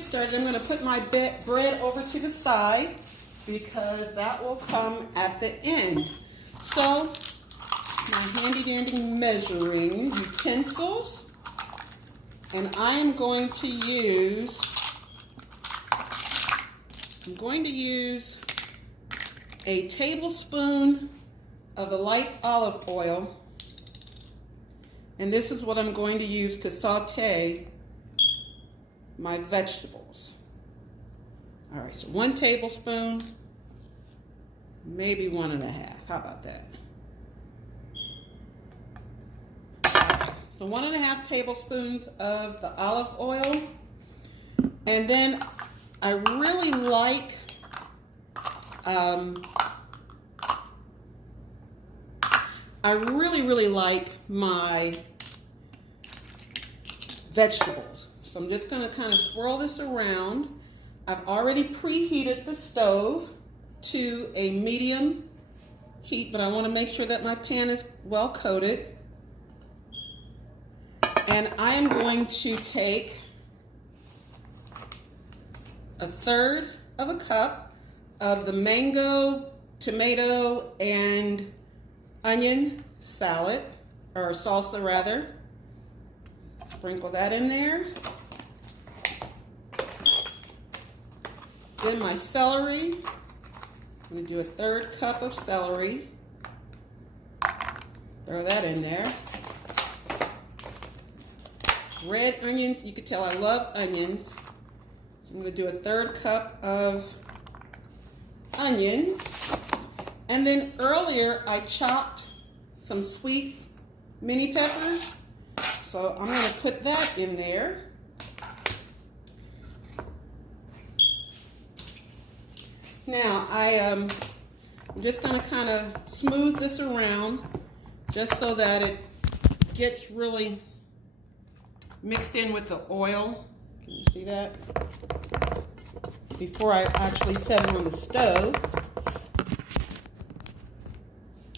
get started, I'm going to put my bread over to the side because that will come at the end. So, my handy dandy measuring utensils, and I am going to use a tablespoon of the light olive oil, and this is what I'm going to use to saute my vegetables. All right, so 1 tablespoon, maybe 1.5. How about that? So 1.5 tablespoons of the olive oil. And then I really like my vegetables. So I'm just going to kind of swirl this around. I've already preheated the stove to a medium heat, but I want to make sure that my pan is well coated. And I am going to take 1/3 of a cup of the mango, tomato, and onion salad, or salsa rather. Sprinkle that in there. Then my celery. I'm going to do 1/3 cup of celery. Throw that in there. Red onions, you can tell I love onions. So I'm going to do 1/3 cup of onions. And then earlier I chopped some sweet mini peppers. So I'm going to put that in there. Now I'm just going to kind of smooth this around just so that it gets really mixed in with the oil. Can you see that? Before I actually set it on the stove.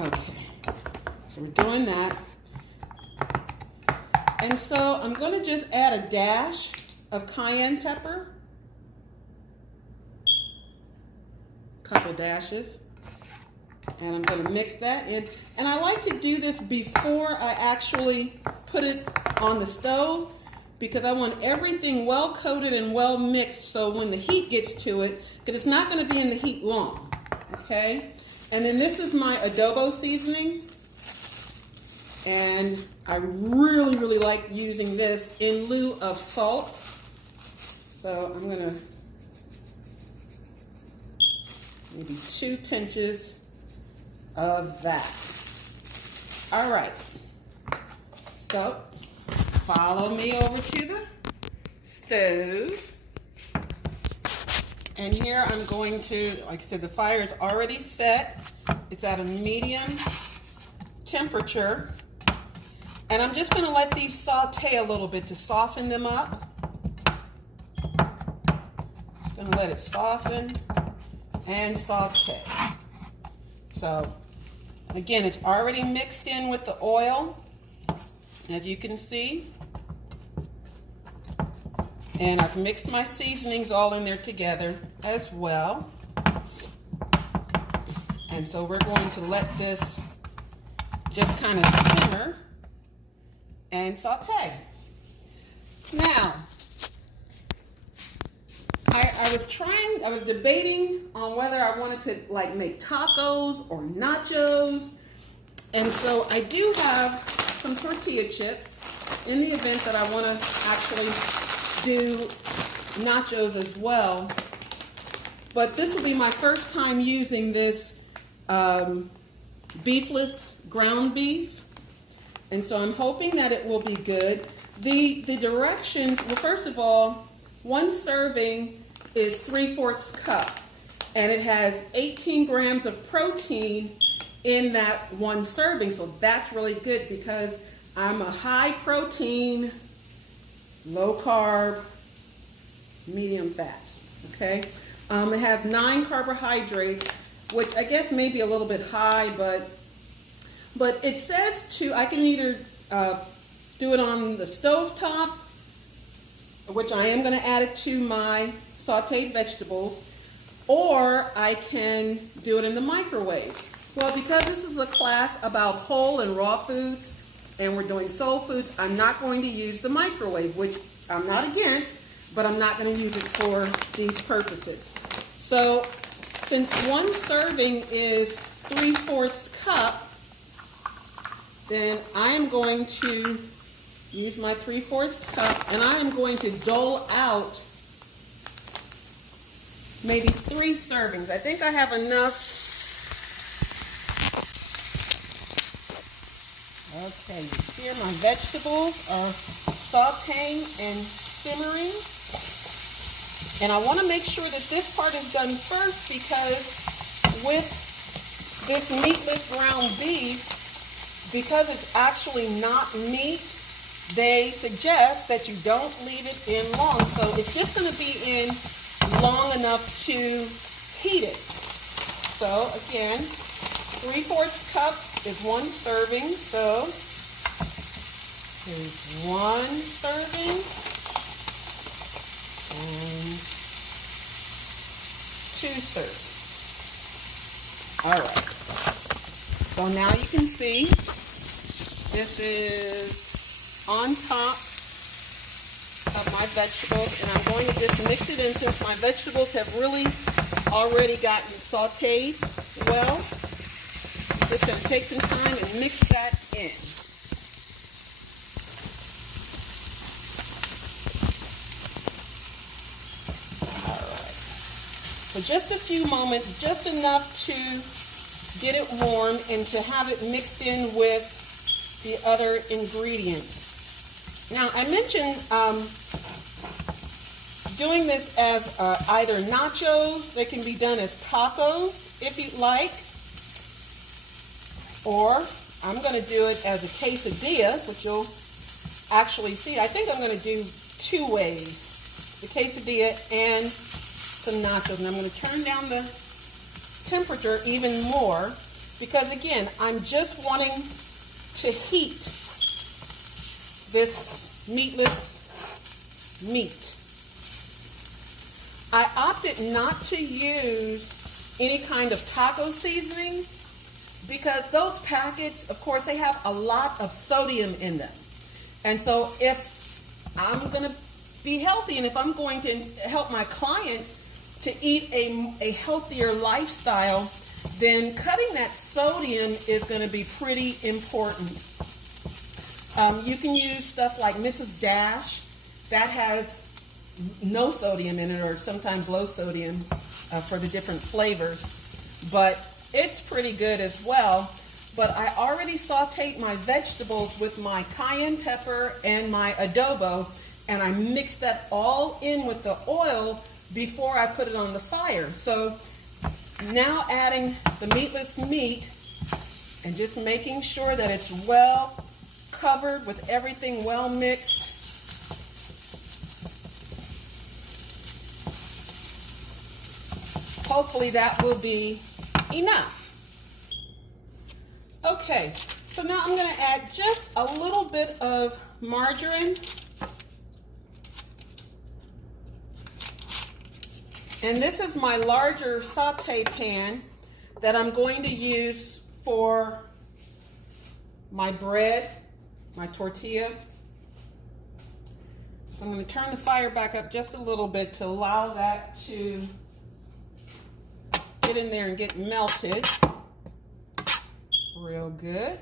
Okay, so we're doing that. And so I'm going to just add a dash of cayenne pepper. A couple dashes. And I'm going to mix that in. And I like to do this before I actually put it on the stove because I want everything well coated and well mixed so when the heat gets to it, because it's not going to be in the heat long, okay? And then this is my adobo seasoning, and I really, really like using this in lieu of salt. So I'm going to maybe 2 pinches of that. All right, so follow me over to the stove. And here I'm going to, like I said, the fire is already set. It's at a medium temperature. And I'm just going to let these saute a little bit to soften them up. Just going to let it soften and saute. So, again, it's already mixed in with the oil, as you can see. And I've mixed my seasonings all in there together as well. And so we're going to let this just kind of simmer and saute. Now, I was debating on whether I wanted to like make tacos or nachos. And so I do have some tortilla chips in the event that I want to actually do nachos as well. But this will be my first time using this beefless ground beef. And so I'm hoping that it will be good. The directions, well, first of all, 1 serving is 3/4 cup. And it has 18 grams of protein in that 1 serving. So that's really good because I'm a high protein, low carb, medium fat, okay? It has 9 carbohydrates, which I guess may be a little bit high, but it says I can either do it on the stove top which I am going to add it to my sauteed vegetables, or I can do it in the microwave. Well, because this is a class about whole and raw foods, and we're doing soul foods, I'm not going to use the microwave, which I'm not against, but I'm not going to use it for these purposes. So, since one serving is 3/4 cup, then I am going to use my 3/4 cup, and I am going to dole out maybe 3 servings. I think I have enough. Okay, here my vegetables are sauteing and simmering. And I want to make sure that this part is done first, because with this meatless ground beef, because it's actually not meat, they suggest that you don't leave it in long. So it's just going to be in long enough to heat it. So again, 3/4 cup is 1 serving. So here's 1 serving and 2 servings. All right. So now you can see this is on top of my vegetables, and I'm going to just mix it in. Since my vegetables have really already gotten sauteed well, I'm just going to take some time and mix that in. All right. For just a few moments, just enough to get it warm and to have it mixed in with the other ingredients. Now, I mentioned doing this as either nachos. They can be done as tacos if you'd like, or I'm going to do it as a quesadilla, which you'll actually see. I think I'm going to do 2 ways, the quesadilla and some nachos. And I'm going to turn down the temperature even more, because again, I'm just wanting to heat this meatless meat. I opted not to use any kind of taco seasoning, because those packets, of course, they have a lot of sodium in them. And so if I'm going to be healthy, and if I'm going to help my clients to eat a healthier lifestyle, then cutting that sodium is going to be pretty important. You can use stuff like Mrs. Dash. That has no sodium in it, or sometimes low sodium for the different flavors. But it's pretty good as well. But I already sauteed my vegetables with my cayenne pepper and my adobo, and I mixed that all in with the oil before I put it on the fire. So now adding the meatless meat and just making sure that it's well covered with everything well mixed. Hopefully that will be enough. Okay, so now I'm going to add just a little bit of margarine. And this is my larger saute pan that I'm going to use for my bread, my tortilla. So I'm going to turn the fire back up just a little bit to allow that to get in there and get melted real good.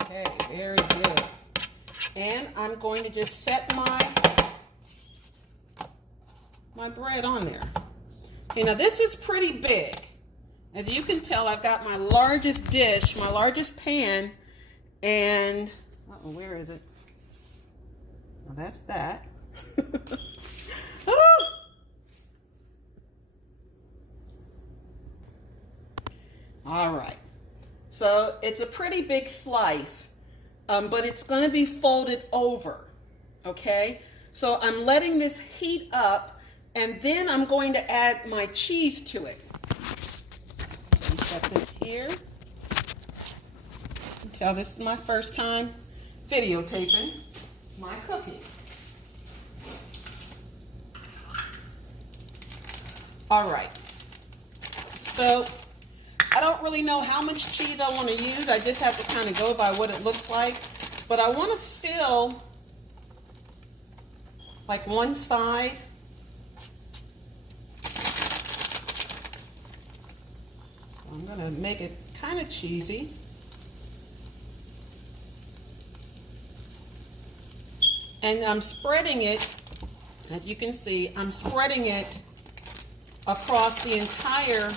Okay, very good. And I'm going to just set my bread on there. Okay, now this is pretty big. As you can tell, I've got my largest dish, my largest pan, and where is it? Well, that's that. All right. So it's a pretty big slice, but it's going to be folded over, okay? So I'm letting this heat up, and then I'm going to add my cheese to it. Let me set this here. tell this is my first time videotaping my cooking. All right, so I don't really know how much cheese I want to use. I just have to kind of go by what it looks like. But I want to fill like one side. So I'm going to make it kind of cheesy. And I'm spreading it, as you can see, I'm spreading it across the entire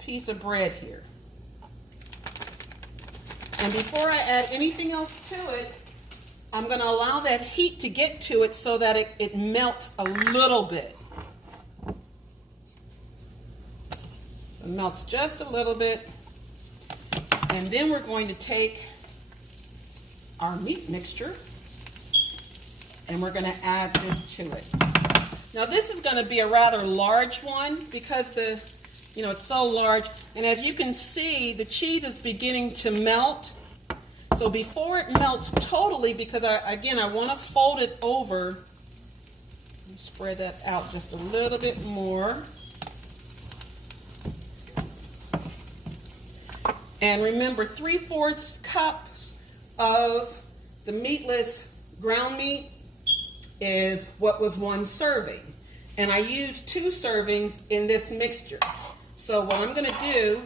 piece of bread here. And before I add anything else to it, I'm going to allow that heat to get to it so that it melts a little bit. It melts just a little bit. And then we're going to take our meat mixture and we're going to add this to it. Now this is going to be a rather large one because it's so large. And as you can see, the cheese is beginning to melt. So before it melts totally, because I want to fold it over, spread that out just a little bit more. And remember, 3/4 cups of the meatless ground meat is what was one serving. And I used 2 servings in this mixture. So what I'm going to do,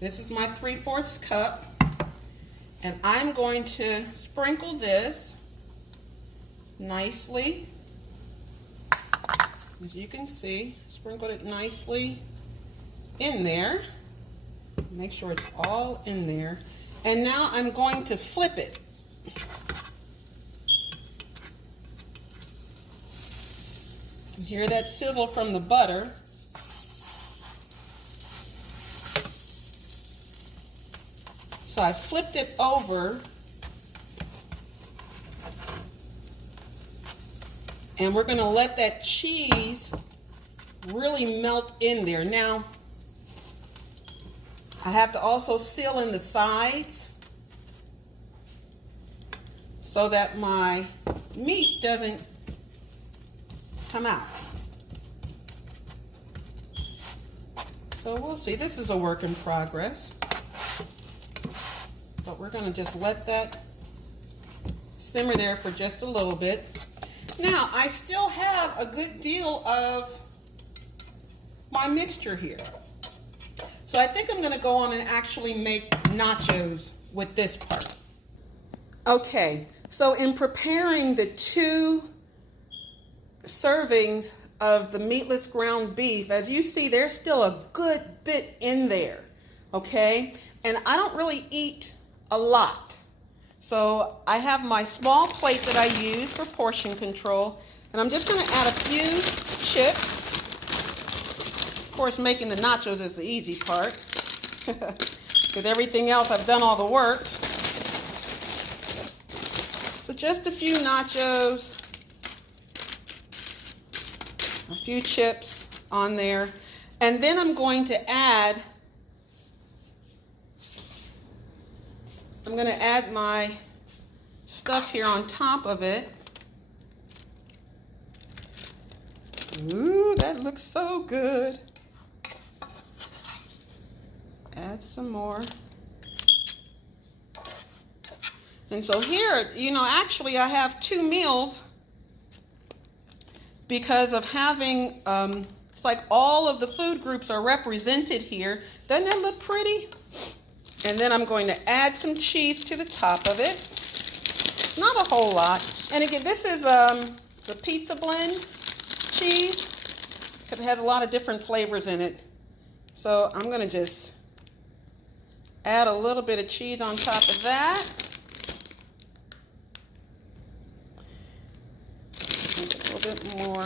this is my 3/4 cup, and I'm going to sprinkle this nicely. As you can see, sprinkle it nicely in there. Make sure it's all in there. And now I'm going to flip it. You hear that sizzle from the butter. So I flipped it over. And we're going to let that cheese really melt in there. Now, I have to also seal in the sides so that my meat doesn't come out. So we'll see. This is a work in progress. But we're going to just let that simmer there for just a little bit. Now, I still have a good deal of my mixture here. So I think I'm going to go on and actually make nachos with this part. Okay, so in preparing the 2 servings of the meatless ground beef, as you see, there's still a good bit in there, okay? And I don't really eat a lot. So I have my small plate that I use for portion control, and I'm just going to add a few chips. Of course, making the nachos is the easy part, because everything else I've done all the work. So just a few nachos, a few chips on there, and then I'm going to add my stuff here on top of it. Ooh, that looks so good. Add some more. And so here, actually I have 2 meals because of having, it's like all of the food groups are represented here. Doesn't that look pretty? And then I'm going to add some cheese to the top of it. Not a whole lot. And again, this is it's a pizza blend cheese because it has a lot of different flavors in it. So I'm going to just add a little bit of cheese on top of that. Make it a little bit more.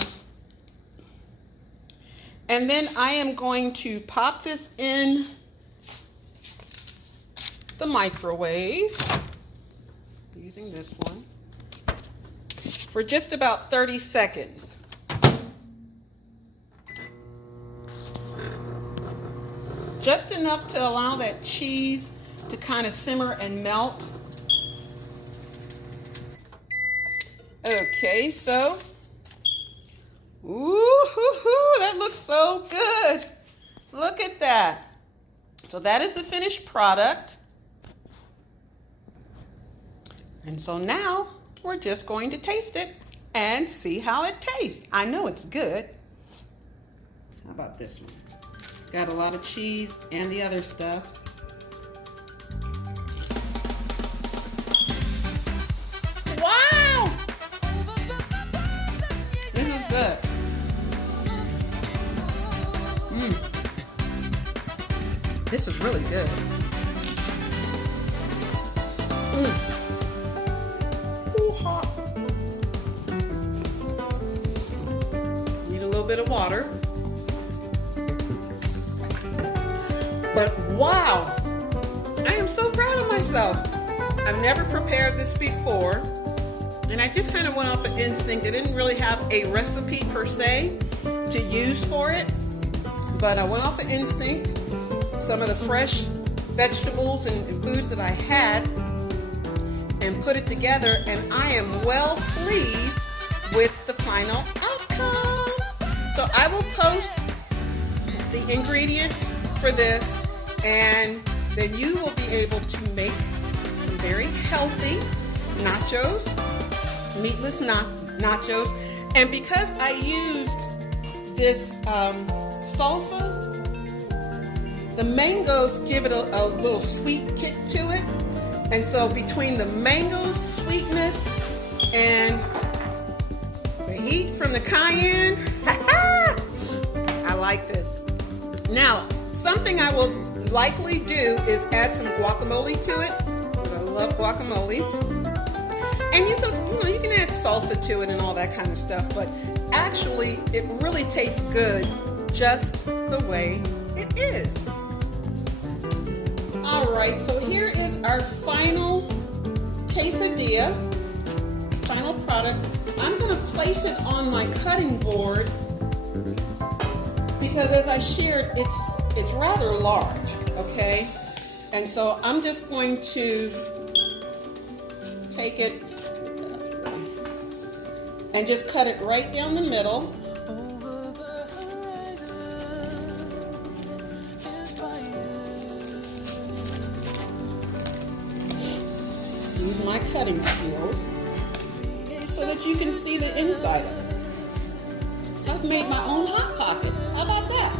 And then I am going to pop this in the microwave, using this one, for just about 30 seconds. just enough to allow that cheese to kind of simmer and melt. Okay, so, ooh, that looks so good. Look at that. So that is the finished product. And so now we're just going to taste it and see how it tastes. I know it's good. How about this one? Got a lot of cheese and the other stuff. Wow! This is good. This is really good. Ooh, hot. Need a little bit of water. But wow, I am so proud of myself. I've never prepared this before, and I just kind of went off of instinct. I didn't really have a recipe per se to use for it, but I went off of instinct. Some of the fresh vegetables and foods that I had and put it together, and I am well pleased with the final outcome. So I will post the ingredients for this, and then you will be able to make some very healthy nachos, meatless nachos. And because I used this salsa, the mangoes give it a little sweet kick to it. And so between the mango sweetness and the heat from the cayenne, I like this. Now, something I will likely do is add some guacamole to it. I love guacamole. And you can add salsa to it and all that kind of stuff, but actually it really tastes good just the way it is. All right, so here is our final quesadilla, final product. I'm going to place it on my cutting board because, as I shared, it's rather large, okay? And so I'm just going to take it and just cut it right down the middle. Use my cutting skills so that you can see the inside of it. I've made my own Hot Pocket. How about that?